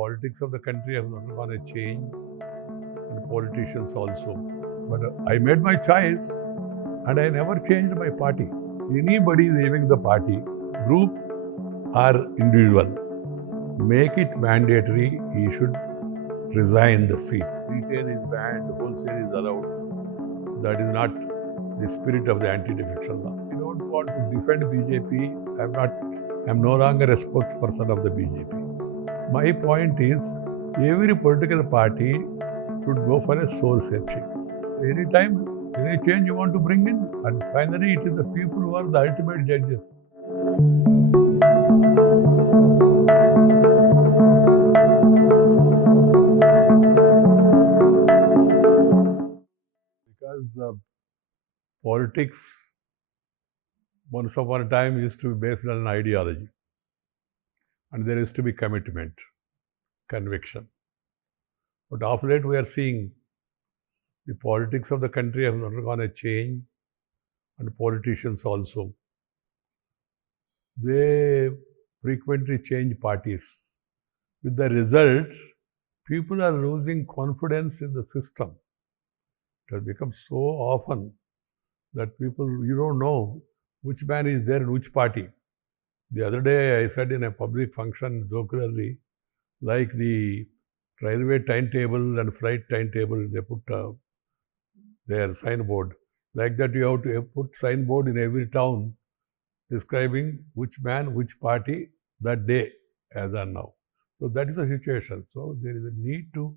politics of the country have undergone a change, and politicians also. But I made my choice, and I never changed my party. Anybody leaving the party, group or individual, make it mandatory, he should resign the seat. Retail is banned, wholesale is allowed. That is not the spirit of the anti-defection law. I don't want to defend BJP. I'm no longer a spokesperson of the BJP. My point is, every political party should go for a soul searching. Anytime, any change you want to bring in, and finally it is the people who are the ultimate judges. Because the politics, once upon a time, used to be based on an ideology, and there used to be commitment, conviction. But of late, we are seeing the politics of the country have undergone a change, and politicians also. They frequently change parties. With the result, people are losing confidence in the system. It has become so often that people, you don't know which man is there in which party. The other day I said in a public function jocularly, like the railway timetable and flight timetable, they put their signboard. Like that, you have to put signboard in every town describing which man, which party that day as on now. So that is the situation. So there is a need to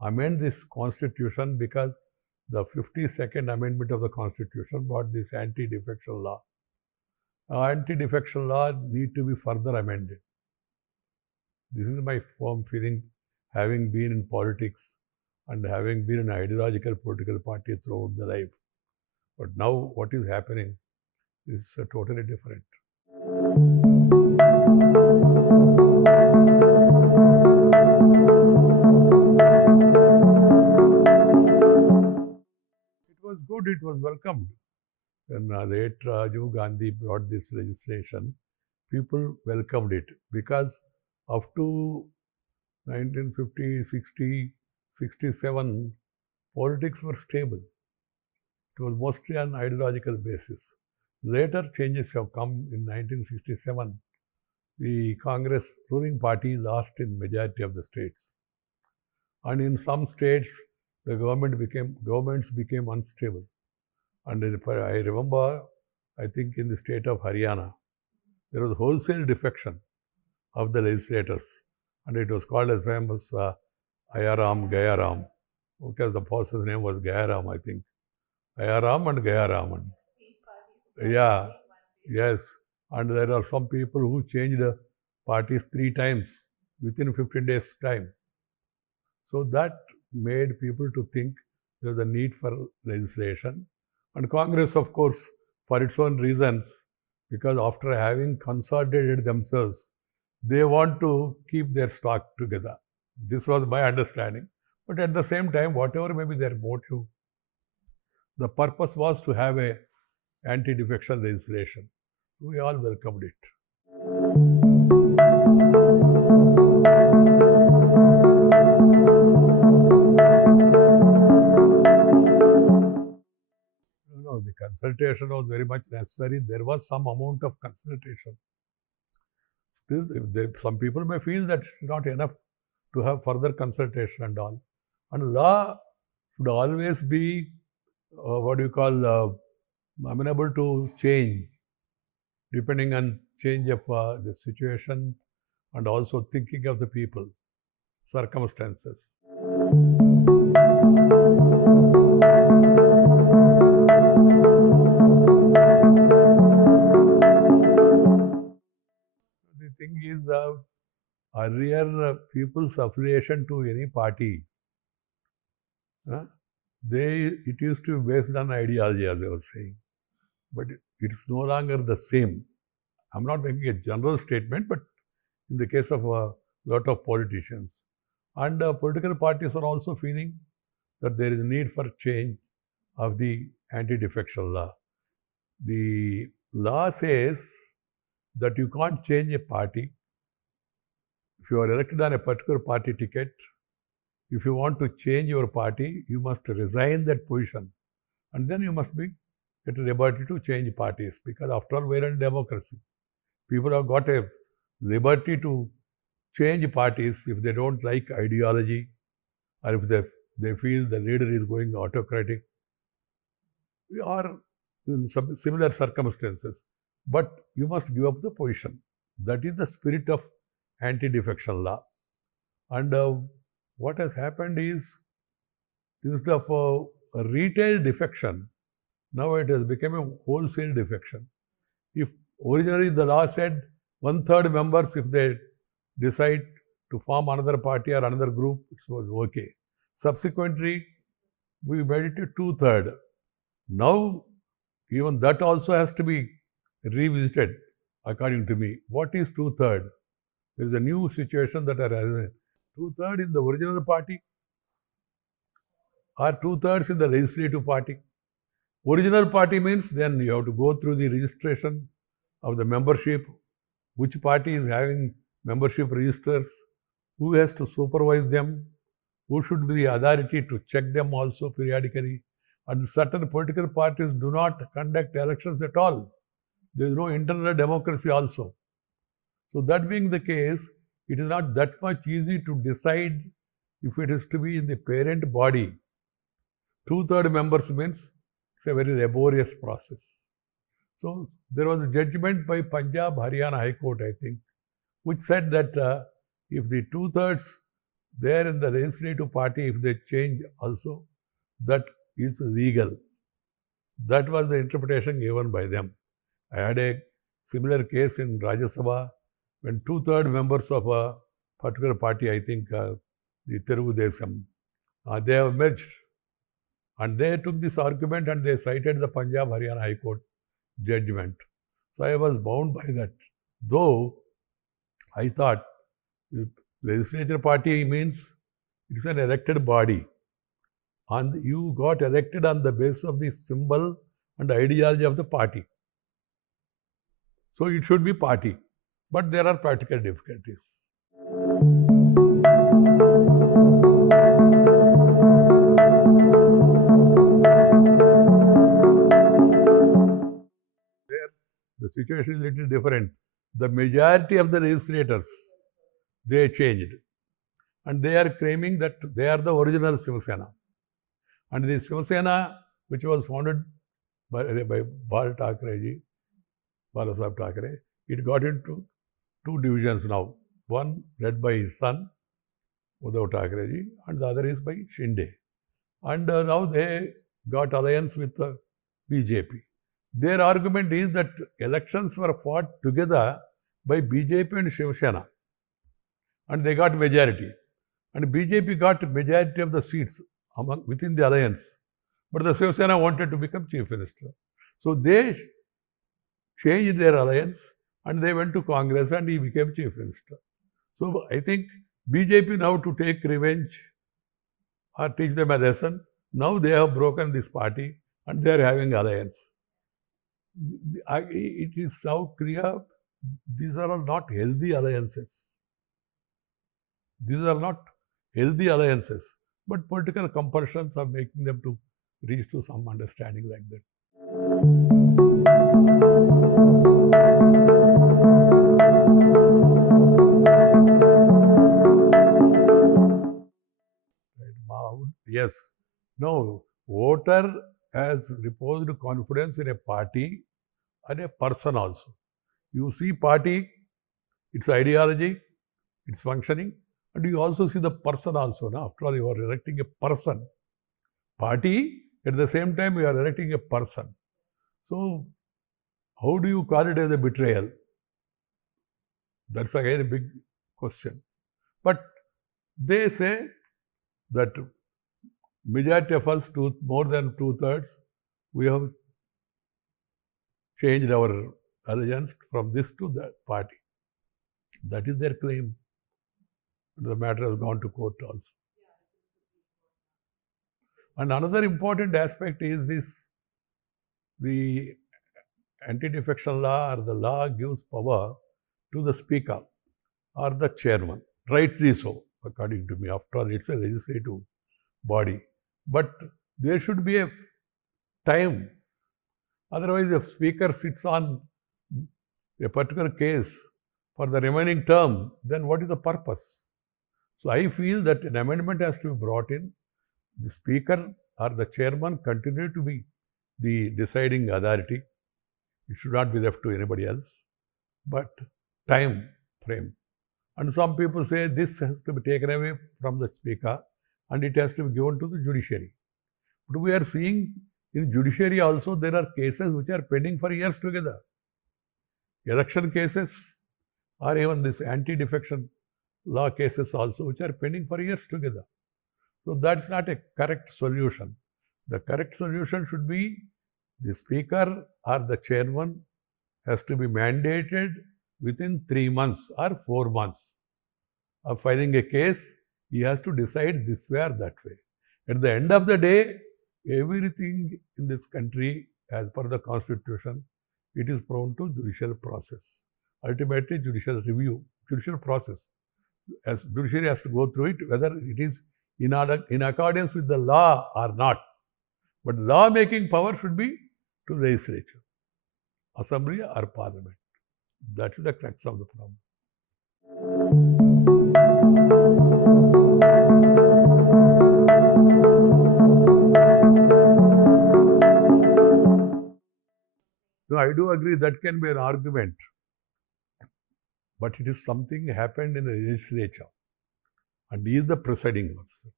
amend this constitution because the 52nd Amendment of the Constitution brought this anti-defection law. Anti-defection law need to be further amended. This is my firm feeling, having been in politics and having been an ideological political party throughout the life. But now what is happening is totally different. It was good, it was welcomed. When late Rajiv Gandhi brought this legislation, people welcomed it because up to 1950, 60, 67, politics were stable. It was mostly on ideological basis. Later changes have come in 1967. The Congress ruling party lost in majority of the states. And in some states, the governments became unstable. And I remember, I think in the state of Haryana, there was wholesale defection of the legislators. And it was called as famous Ayaram, Gayaram, because the person's name was Gayaram, I think. Ayaram and Gayaram. Yeah, yes. And there are some people who changed parties 3 times within 15 days' time. So that made people to think there's a need for legislation. And Congress, of course, for its own reasons, because after having consolidated themselves, they want to keep their stock together. This was my understanding. But at the same time, whatever may be their motive, the purpose was to have a anti-defection legislation. We all welcomed it. No, the consultation was very much necessary. There was some amount of consultation. Still, some people may feel that it's not enough to have further consultation and all. And law should always be, amenable to change, depending on change of the situation and also thinking of the people, circumstances. The thing is, earlier people's affiliation to any party, it used to be based on ideology, as I was saying. But it's no longer the same. I'm not making a general statement, but in the case of a lot of politicians. And political parties are also feeling that there is a need for change of the anti-defection law. The law says that you can't change a party. If you are elected on a particular party ticket, if you want to change your party, you must resign that position. And then you must be at liberty to change parties, because after all, we are in democracy. People have got a liberty to change parties if they don't like ideology, or if they feel the leader is going autocratic, or in some similar circumstances. But you must give up the position. That is the spirit of anti-defection law. And what has happened is, instead of a retail defection, now it has become a wholesale defection. If originally the law said 1/3 members, if they decide to form another party or another group, it was okay. Subsequently, we made it to 2/3. Now, even that also has to be revisited, according to me. What is 2/3? There is a new situation that arises. 2/3 in the original party, or 2/3 in the legislative party. Original party means then you have to go through the registration of the membership, which party is having membership registers, who has to supervise them, who should be the authority to check them also periodically. And certain political parties do not conduct elections at all. There is no internal democracy also. So that being the case, it is not that much easy to decide if it is to be in the parent body. 2/3 members means it's a very laborious process. So there was a judgment by Punjab Haryana High Court, I think, which said that if the 2/3 there in the legislative party, if they change also, that is legal. That was the interpretation given by them. I had a similar case in Rajya Sabha when 2/3 members of a particular party, I think the Telugu Desam, they have merged. And they took this argument and they cited the Punjab Haryana High Court judgment. So I was bound by that. Though I thought legislature party means it's an elected body. And you got elected on the basis of the symbol and ideology of the party. So it should be party. But there are practical difficulties. The situation is a little different. The majority of the legislators, they changed. And they are claiming that they are the original Shiv Sena. And the Shiv Sena, which was founded by Bal Thackeray, Balasaheb Thackeray, it got into two divisions now. One led by his son, Uddhav Thackeray, and the other is by Shinde. And now they got alliance with the BJP. Their argument is that elections were fought together by BJP and Shiv Sena, and they got majority. And BJP got majority of the seats within the alliance, but the Shiv Sena wanted to become chief minister. So they changed their alliance and they went to Congress and he became chief minister. So I think BJP now, to take revenge or teach them a lesson, now they have broken this party and they are having alliance. It is now clear these are not healthy alliances. These are not healthy alliances, but political compulsions are making them to reach to some understanding like that. Yes. No, voter has reposed confidence in a party and a person also. You see party, its ideology, its functioning, and you also see the person also. Now, after all, you are electing a person. Party, at the same time, you are electing a person. So, how do you call it as a betrayal? That's again a big question. But they say that majority of us, more than 2/3, we have changed our allegiance from this to that party. That is their claim. The matter has gone to court also. And another important aspect is this: the anti-defection law or the law gives power to the speaker or the chairman. rightly so, according to me. After all, it's a legislative body. But there should be a time. Otherwise, if speaker sits on a particular case for the remaining term, then what is the purpose? So I feel that an amendment has to be brought in. The speaker or the chairman continue to be the deciding authority. It should not be left to anybody else. But time frame. And some people say this has to be taken away from the speaker and it has to be given to the judiciary. But we are seeing in judiciary also there are cases which are pending for years together. Election cases or even this anti-defection law cases also which are pending for years together. So that's not a correct solution. The correct solution should be the speaker or the chairman has to be mandated within 3 months or 4 months of filing a case. He has to decide this way or that way. At the end of the day, everything in this country, as per the constitution, it is prone to judicial process. Ultimately, judicial review, judicial process. As judiciary has to go through it, whether it is in accordance with the law or not. But law-making power should be to legislature, assembly or parliament. That is the crux of the problem. So I do agree that can be an argument, but it is something happened in the legislature, and he is the presiding officer.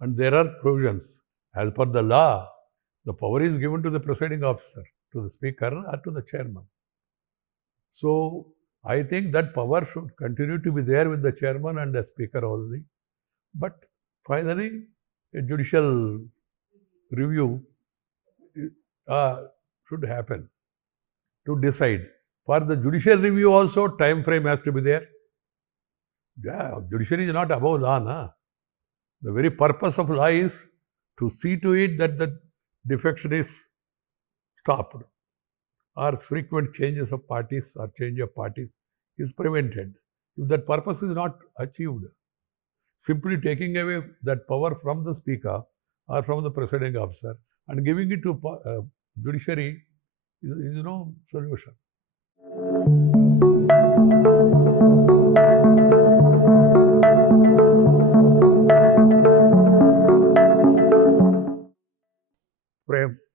And there are provisions. As per the law, the power is given to the presiding officer, to the speaker or to the chairman. So I think that power should continue to be there with the chairman and the speaker only. But finally, a judicial review should happen to decide. For the judicial review also, time frame has to be there. Yeah, judiciary is not above law, na? The very purpose of law is to see to it that the defection is stopped, or frequent changes of parties or change of parties is prevented. If that purpose is not achieved, simply taking away that power from the speaker or from the presiding officer and giving it to judiciary is no solution.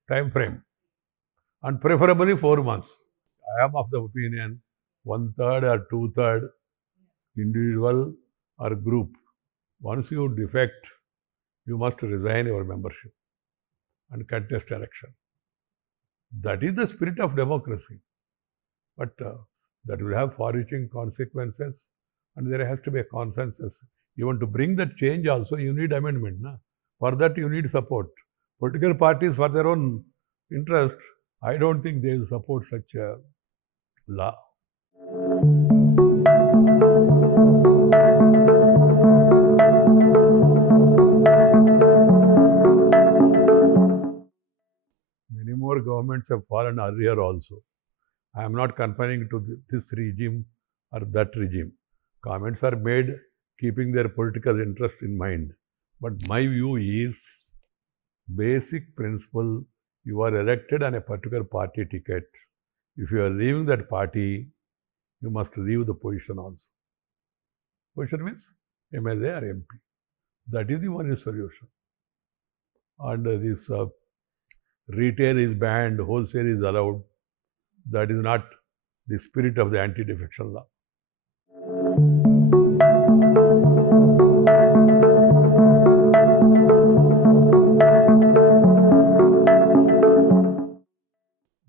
Time frame, and preferably 4 months. I am of the opinion 1/3 or 2/3 individual or group. Once you defect, you must resign your membership and contest election. That is the spirit of democracy. But that will have far-reaching consequences, and there has to be a consensus. You want to bring that change also, you need amendment. Na? For that, you need support. Political parties, for their own interest, I don't think they will support such a law. Many more governments have fallen earlier also. I am not confining to this regime or that regime. Comments are made keeping their political interest in mind. But my view is, basic principle, you are elected on a particular party ticket. If you are leaving that party, you must leave the position also. Position means MLA or MP. That is the only solution. And this retail is banned, wholesale is allowed. That is not the spirit of the anti-defection law.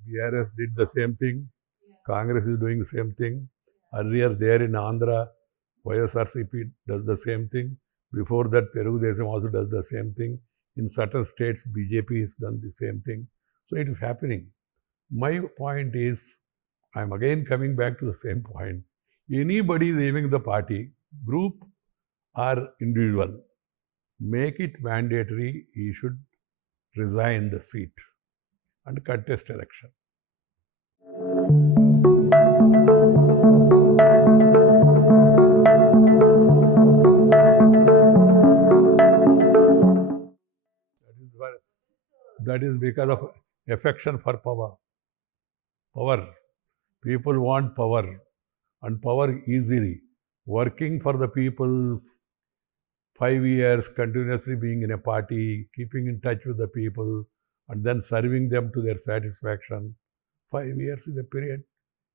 BRS did the same thing. Congress is doing the same thing. Earlier there in Andhra, YSRCP does the same thing. Before that, Telugu Desam also does the same thing. In certain states, BJP has done the same thing. So it is happening. My point is, I am again coming back to the same point. Anybody leaving the party, group or individual, make it mandatory, he should resign the seat and contest election. because of affection for power. Power. People want power, and power easily. Working for the people 5 years, continuously being in a party, keeping in touch with the people, and then serving them to their satisfaction. 5 years is a period.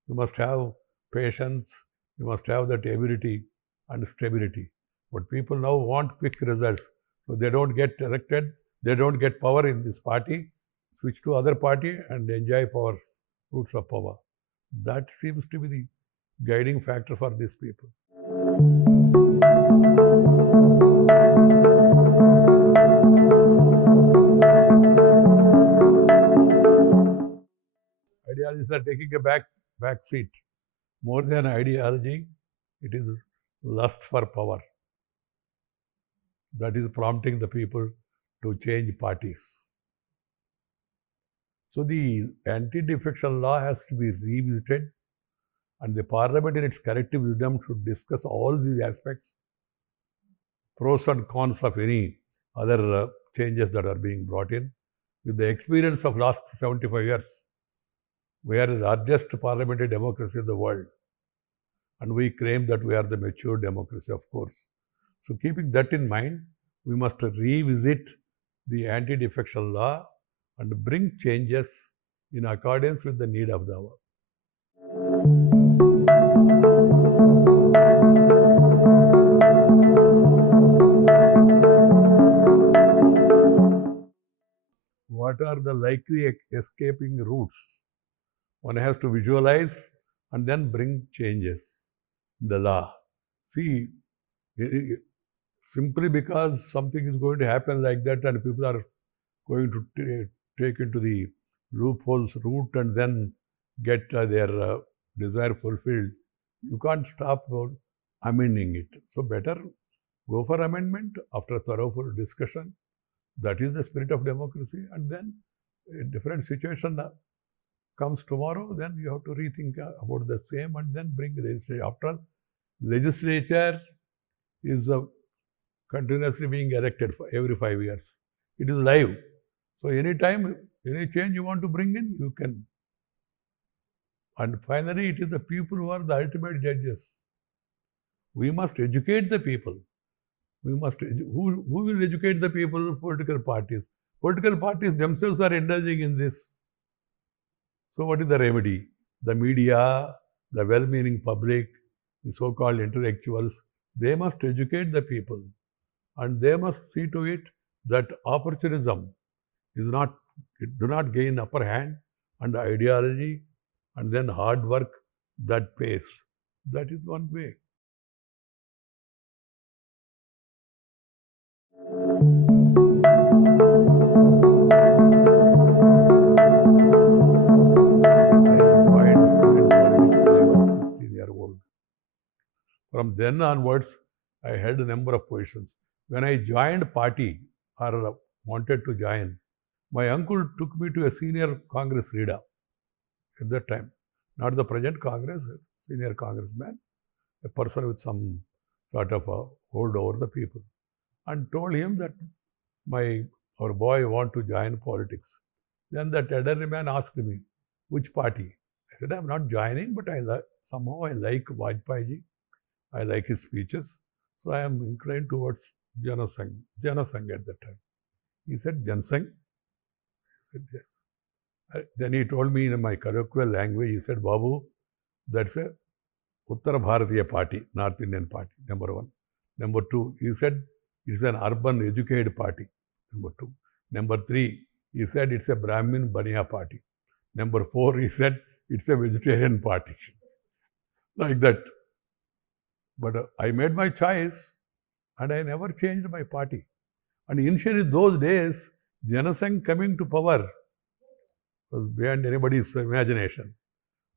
You must have patience, you must have that ability and stability. But people now want quick results. So they don't get elected, they don't get power in this party, switch to other party and enjoy power, fruits of power. That seems to be the guiding factor for these people. Ideologies are taking a back seat. More than ideology, it is lust for power that is prompting the people to change parties. So the anti-defection law has to be revisited, and the parliament in its collective wisdom should discuss all these aspects, pros and cons of any other changes that are being brought in. With the experience of last 75 years, we are the largest parliamentary democracy in the world, and we claim that we are the mature democracy, of course. So keeping that in mind, we must revisit the anti-defection law and bring changes in accordance with the need of the hour. What are the likely escaping routes? One has to visualize and then bring changes in the law. See, simply because something is going to happen like that and people are going to take into the loopholes route and then get their desire fulfilled, you can't stop amending it. So better go for amendment after thorough discussion. That is the spirit of democracy. And then a different situation comes tomorrow, then you have to rethink about the same and then bring the legislature. After all, legislature is continuously being elected for every 5 years. It is live. So anytime, any change you want to bring in, you can. And finally, it is the people who are the ultimate judges. We must educate the people. We must, who will educate the people? Political parties. Political parties themselves are indulging in this. So what is the remedy? The media, the well-meaning public, the so-called intellectuals, they must educate the people. And they must see to it that opportunism is not, it do not gain upper hand, and ideology and then hard work that pays. That is one way. From then onwards, I held a number of positions. When I joined party or wanted to join, my uncle took me to a senior Congress leader at that time, not the present Congress, senior congressman, a person with some sort of a hold over the people, and told him that our boy want to join politics. Then that elderly man asked me, which party? I said, I'm not joining, but somehow I like Vajpayee ji. I like his speeches, so I am inclined towards Janasangh at that time. He said, Jansangh? I said, yes. Then he told me in my colloquial language, he said, Babu, that's a Uttara Bharatiya party, North Indian party, number one. Number two, he said, it's an urban educated party, number two. Number three, he said, it's a Brahmin Baniya party. Number four, he said, it's a vegetarian party. Like that. But I made my choice and I never changed my party. And initially those days, Janasangh coming to power was beyond anybody's imagination.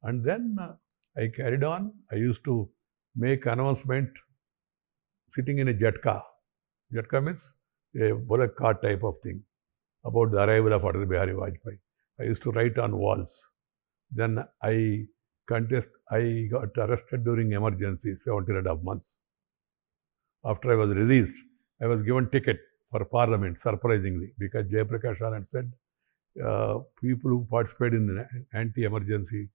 And then I carried on. I used to make announcement sitting in a jatka. Jatka means a bullock cart type of thing about the arrival of Atal Bihari Vajpayee. I used to write on walls. Then I got arrested during emergency, 17.5 months. After I was released, I was given ticket for parliament, surprisingly, because Jayaprakash Anand said, people who participate in anti-emergency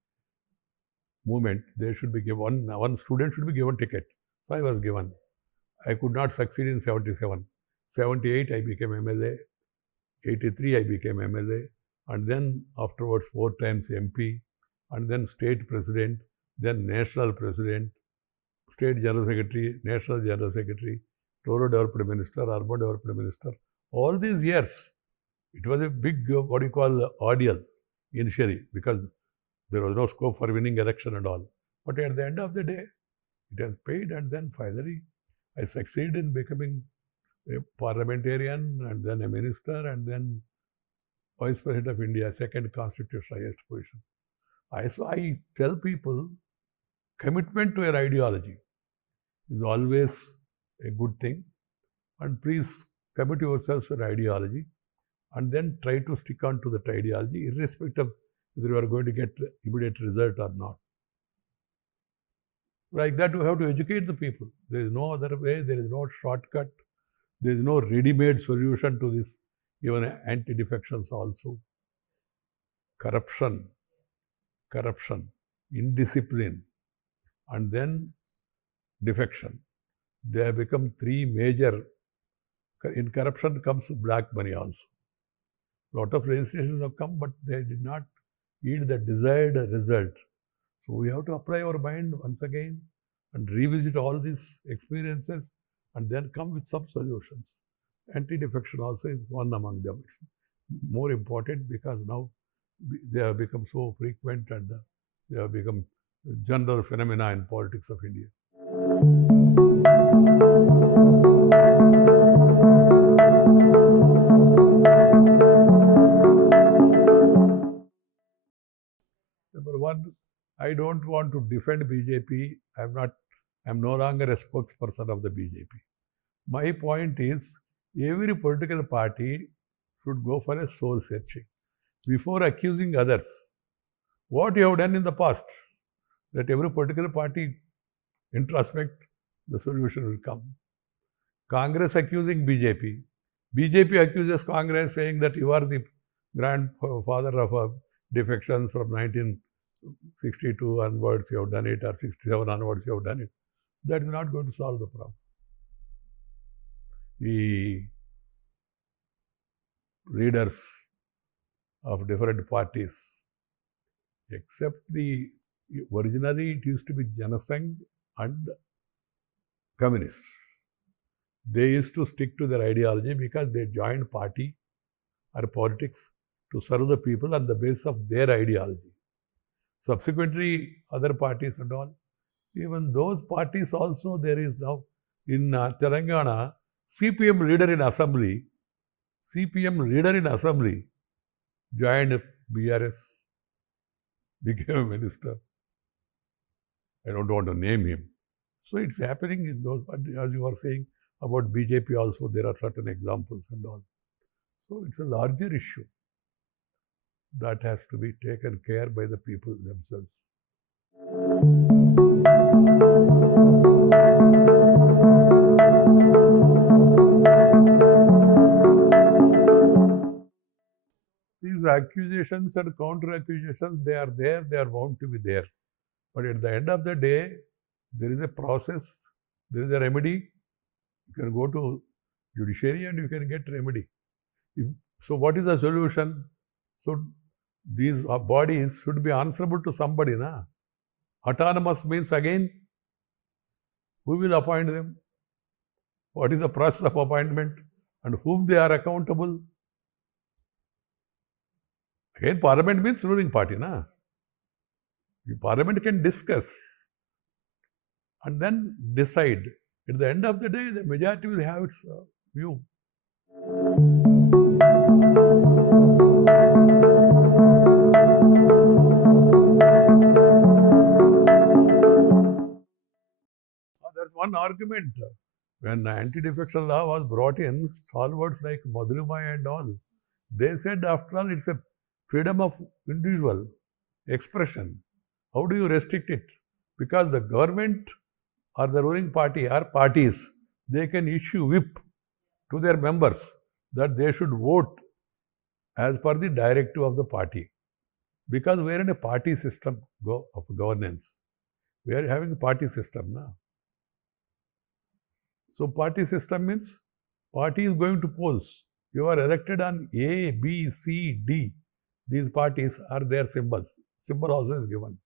movement, they should be given, one student should be given ticket. So I was given. I could not succeed in 77. 78 I became MLA. 83 I became MLA. And then afterwards 4 times MP. And then state president. Then national president. State General Secretary. National General Secretary. Rural Development Minister. Urban Development Minister. All these years, it was a big, what you call, ordeal initially, because there was no scope for winning election and all. But at the end of the day, it has paid, and then finally I succeeded in becoming a parliamentarian and then a minister and then Vice President of India, second constitutional highest position. I tell people, commitment to your ideology is always a good thing, and please commit yourselves to your ideology and then try to stick on to that ideology irrespective of whether you are going to get immediate result or not. Like that, you have to educate the people. There is no other way, there is no shortcut, there is no ready-made solution to this, even anti-defections also. Corruption, indiscipline, and then defection. They have become 3 major. In corruption comes black money also. Lot of registrations have come, but they did not yield the desired result. So we have to apply our mind once again and revisit all these experiences and then come with some solutions. Anti-defection also is one among them. It's more important because now they have become so frequent and they have become general phenomena in politics of India. Number one, I don't want to defend BJP. I'm no longer a spokesperson of the BJP. My point is, every political party should go for a soul searching before accusing others. What you have done in the past, that every political party introspect, the solution will come. Congress accusing BJP. BJP accuses Congress saying that you are the grandfather of defections from 1962 onwards you have done it, or 67 onwards you have done it. That is not going to solve the problem. The leaders of different parties, except originally it used to be Janasangh and communists. They used to stick to their ideology because they joined party or politics to serve the people on the basis of their ideology. Subsequently, other parties and all, even those parties also, there is now in Telangana, CPM leader in assembly joined BRS, became a minister. I don't want to name him. So it's happening in those, as you are saying about BJP also, there are certain examples and all. So it's a larger issue that has to be taken care by the people themselves. These accusations and counter-accusations, they are there, they are bound to be there. But at the end of the day, there is a process, there is a remedy. You can go to judiciary and you can get remedy. So what is the solution? So these bodies should be answerable to somebody. Na? Autonomous means again, who will appoint them? What is the process of appointment? And whom they are accountable? Again, parliament means ruling party. Na? The parliament can discuss and then decide. At the end of the day, the majority will have its view. That's one argument. When anti-defection law was brought in, stalwarts like Madhurima and all, they said, after all, it's a freedom of individual expression. How do you restrict it? Because the government or the ruling party or parties, they can issue whip to their members that they should vote as per the directive of the party. Because we are in a party system of governance. We are having a party system now. So party system means party is going to polls. You are elected on A, B, C, D. These parties are their symbols. Symbol also is given.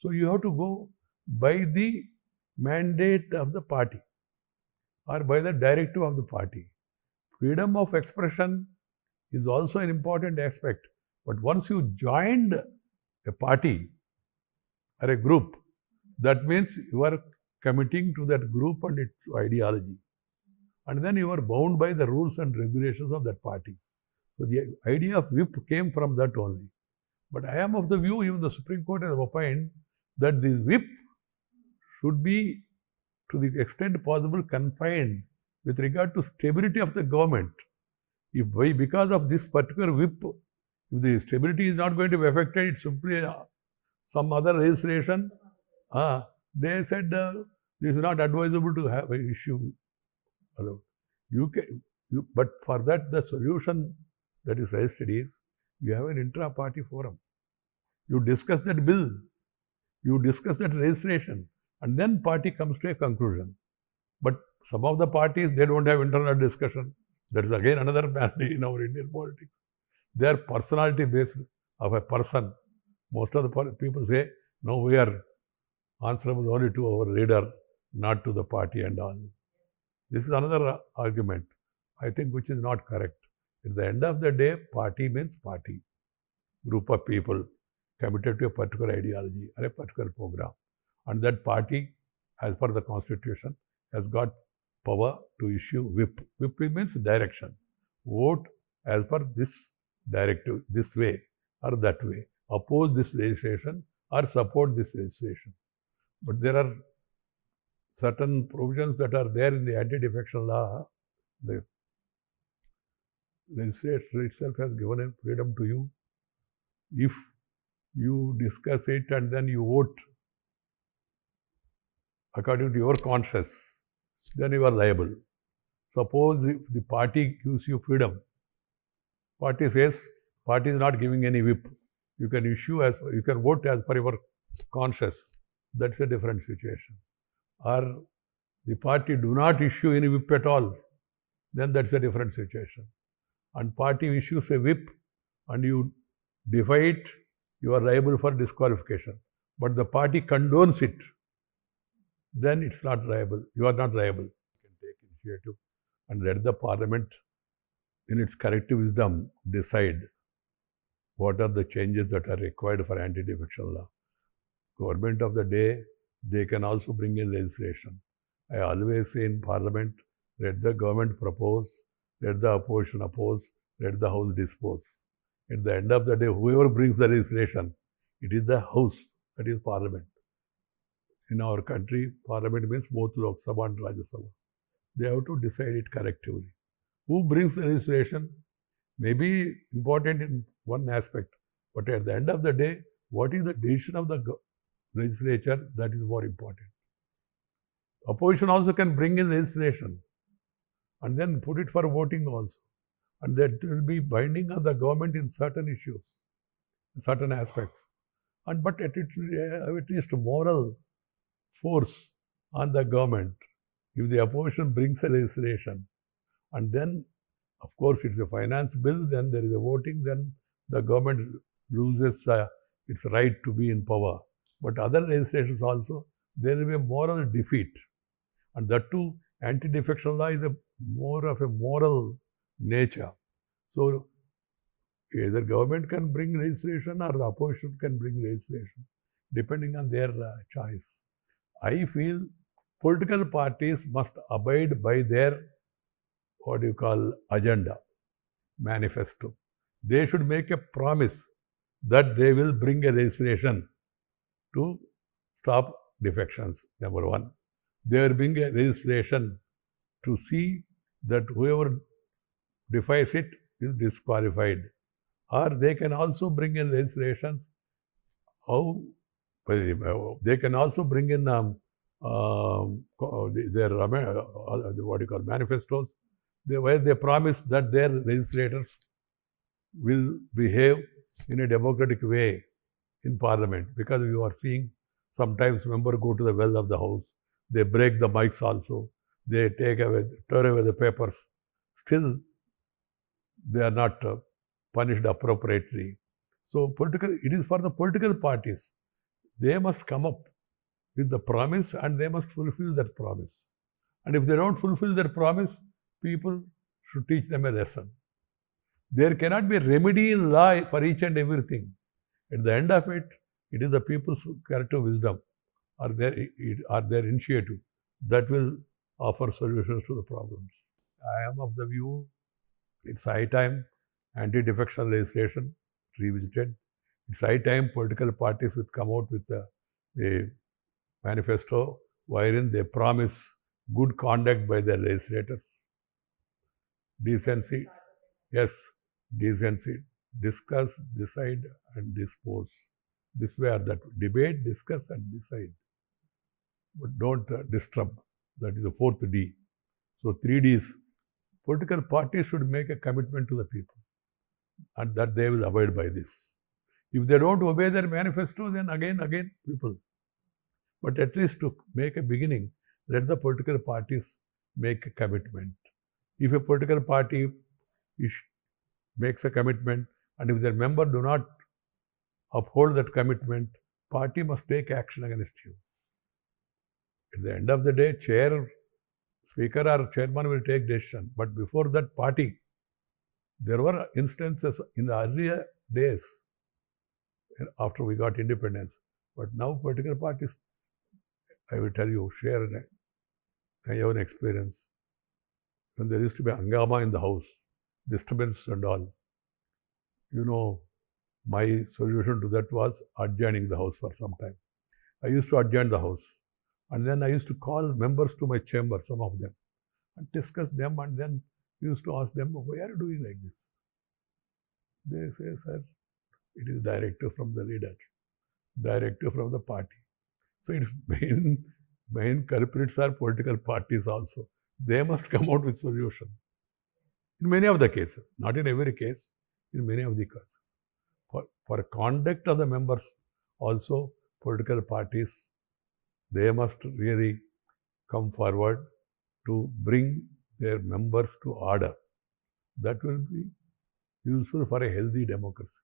So you have to go by the mandate of the party or by the directive of the party. Freedom of expression is also an important aspect. But once you joined a party or a group, that means you are committing to that group and its ideology. And then you are bound by the rules and regulations of that party. So the idea of whip came from that only. But I am of the view, even the Supreme Court has opined that this whip should be, to the extent possible, confined with regard to stability of the government. If because of this particular whip, if the stability is not going to be affected, it's simply some other legislation. They said this is not advisable to have an issue. But for that, the solution that is suggested is you have an intra-party forum. You discuss that bill, you discuss that legislation, and then party comes to a conclusion. But some of the parties, they don't have internal discussion. That is again another malady in our Indian politics. They are personality based of a person. Most of the people say, no, we are answerable only to our leader, not to the party and all. This is another argument, I think, which is not correct. At the end of the day, party means party. Group of people committed to a particular ideology or a particular program. And that party, as per the constitution, has got power to issue whip. Whip means direction. Vote as per this directive, this way or that way. Oppose this legislation or support this legislation. But there are certain provisions that are there in the anti-defection law. The legislature itself has given a freedom to you. If you discuss it and then you vote according to your conscience, then you are liable. Suppose if the party gives you freedom, party says, party is not giving any whip. You can you can vote as per your conscience. That's a different situation. Or the party do not issue any whip at all, then that's a different situation. And party issues a whip and you defy it, you are liable for disqualification. But the party condones it, then it's not liable. You are not liable. You can take initiative and let the parliament, in its collective wisdom, decide what are the changes that are required for anti-defection law. Government of the day, they can also bring in legislation. I always say in parliament, let the government propose, let the opposition oppose, let the house dispose. At the end of the day, whoever brings the legislation, it is the house, that is parliament. In our country, parliament means both Lok Sabha and Rajya Sabha. They have to decide it collectively. Who brings the legislation may be important in one aspect, but at the end of the day, what is the decision of the legislature, that is more important. Opposition also can bring in legislation and then put it for voting also. And that will be binding on the government in certain issues, in certain aspects. But at least moral force on the government. If the opposition brings a legislation, and then, of course, it's a finance bill, then there is a voting, then the government loses its right to be in power. But other legislations also, there will be a moral defeat. And that too, anti-defection law is more of a moral nature. So, either government can bring legislation or the opposition can bring legislation, depending on their choice. I feel political parties must abide by their, agenda, manifesto. They should make a promise that they will bring a legislation to stop defections, number one. They will bring a legislation to see that whoever defies it is disqualified. Or they can also bring in legislations, they can also bring in their manifestos, where they promise that their legislators will behave in a democratic way in parliament, because you are seeing sometimes members go to the well of the house, they break the mics also, they tear away the papers. Still, they are not punished appropriately. So it is for the political parties. They must come up with the promise and they must fulfill that promise. And if they don't fulfill their promise, people should teach them a lesson. There cannot be a remedy in law for each and everything. At the end of it, it is the people's collective wisdom or their initiative that will offer solutions to the problems. I am of the view it's high time anti-defection legislation revisited. It's high time political parties will come out with a manifesto wherein they promise good conduct by their legislators. Decency, yes, decency, discuss, decide, and dispose. This way or that. Debate, discuss, and decide. But don't disturb. That is the fourth D. So 3 Ds. Political parties should make a commitment to the people and that they will abide by this. If they don't obey their manifesto, then again people. But at least to make a beginning, let the political parties make a commitment. If a political party makes a commitment and if their members do not uphold that commitment, party must take action against you. At the end of the day, speaker or chairman will take decision. But before that party, there were instances in the earlier days after we got independence. But now political parties, I will tell you, share my own experience. When there used to be hangama in the house, disturbance and all, my solution to that was adjourning the house for some time. I used to adjourn the house. And then I used to call members to my chamber, some of them, and discuss them, and then used to ask them, why are you doing like this? They say, sir, it is directive from the leader, directive from the party. So its main culprits are political parties also. They must come out with solution. In many of the cases, not in every case, in many of the cases. For conduct of the members also, political parties, they must really come forward to bring their members to order. That will be useful for a healthy democracy.